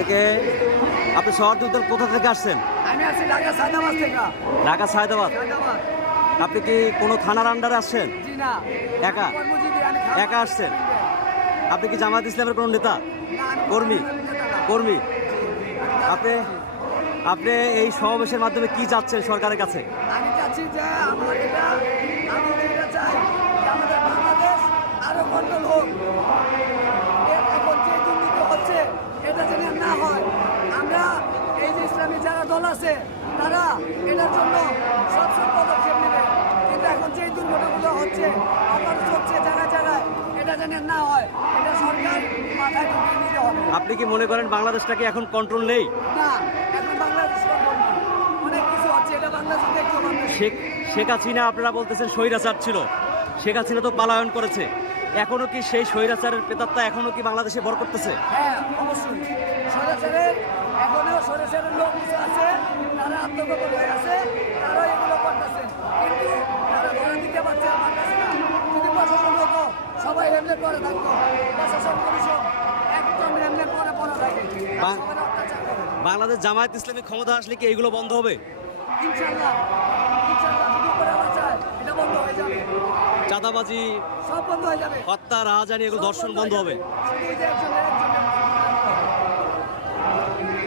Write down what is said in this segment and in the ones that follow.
থেকে আপনি শহর উত্তর কোথা থেকে আসছেন? আমি আছি ঢাকা সায়দাবাদ থেকে। ঢাকা সায়দাবাদ। সায়দাবাদ। আপনি কি কোনো থানার আন্ডারে আসছেন? জি না। একা? কর্মজীবী, আমি খাবার একা আসছেন? খাই। আপনি কি জামায়াত ইসলামের কোনো নেতা? না, আমি কর্মী? নেতা না। কর্মী। আপনি আপনি এই সমাবেশের মাধ্যমে কি চাচ্ছেন সরকারের কাছে? আমি চাচ্ছি যে আমার এটা, আমি যেটা চাই যে আমাদের বাংলাদেশ আরো কন্ট্রোল হোক। এখন যে দুর্নীতি হচ্ছে এটা যেন আর না হয়। আমরা এই যে ইসলামী যারা দল আছে তারা এটার জন্য সব পদক্ষেপ নেবে, কিন্তু এখন যে দুর্ঘটনাগুলো হচ্ছে, অপরাধ হচ্ছে জায়গায় জায়গায়, এটা যেন আর না হয়। এটা সরকার মাথায় ঢুকিয়ে নিতে হবে। আপনি কি মনে করেন বাংলাদেশটাকে এখন কন্ট্রোল নেই? না, এখন বাংলাদেশ control না। অনেক কিছু হচ্ছে, এটা বাংলাদেশ দেখতে পাবে। শেখ হাসিনা আপনারা বলতেছেন স্বৈরাচার ছিল, শেখ হাসিনা তো পলায়ন করেছে, এখনো কি সেই স্বৈরাচারের প্রেতাত্মা এখনো কি বাংলাদেশে ভর করতেছে? হ্যাঁ, অবশ্যই। স্বৈরাচারের এখনো স্বৈরাচারের লোক কিছু আছে, তারা আত্মগোপন হয়ে আছে, তারা এগুলো করতেছে, কিন্তু তারা ধরে দিতে পারছে আমার কাছে না। যদি প্রশাসন হতো সবাই হেমলেট করে থাকতো, প্রশাসন কমিশন একদম হেমলেট করে পড়া থাকে, বাং- সবাই অত্যাচার করে। বাংলাদেশ জামায়াত ইসলামী ক্ষমতা আসলে কি এগুলো বন্ধ হবে? ইনশাল্লাহ, ইনশাল্লাহ, যদি উপরে আল্লাহ চায়, এটা বন্ধ হয়ে যাবে, চাঁদাবাজি, সব বন্ধ হয়ে যাবে। হত্যা, রাহাজানি, এগুলো ধর্ষণ বন্ধ হবে। শুধু এই যে একজনের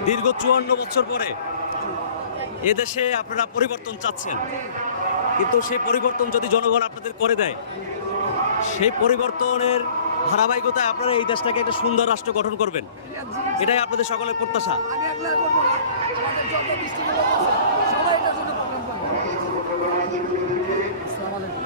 দীর্ঘ 54 বছর পরে এদেশে আপনারা পরিবর্তন চাচ্ছেন, কিন্তু সেই পরিবর্তন যদি জনগণ আপনাদের করে দেয়, সেই পরিবর্তনের ধারাবাহিকতায় আপনারা এই দেশটাকে একটা সুন্দর রাষ্ট্র গঠন করবেন, এটাই আপনাদের সকলের প্রত্যাশা। আমি একলা করবো না, আমাদের যত ডিস্ট্রিক্টের লোক আছে সবাই এটার জন্য প্রোগ্রাম করবে। আসসালামু আলাইকুম।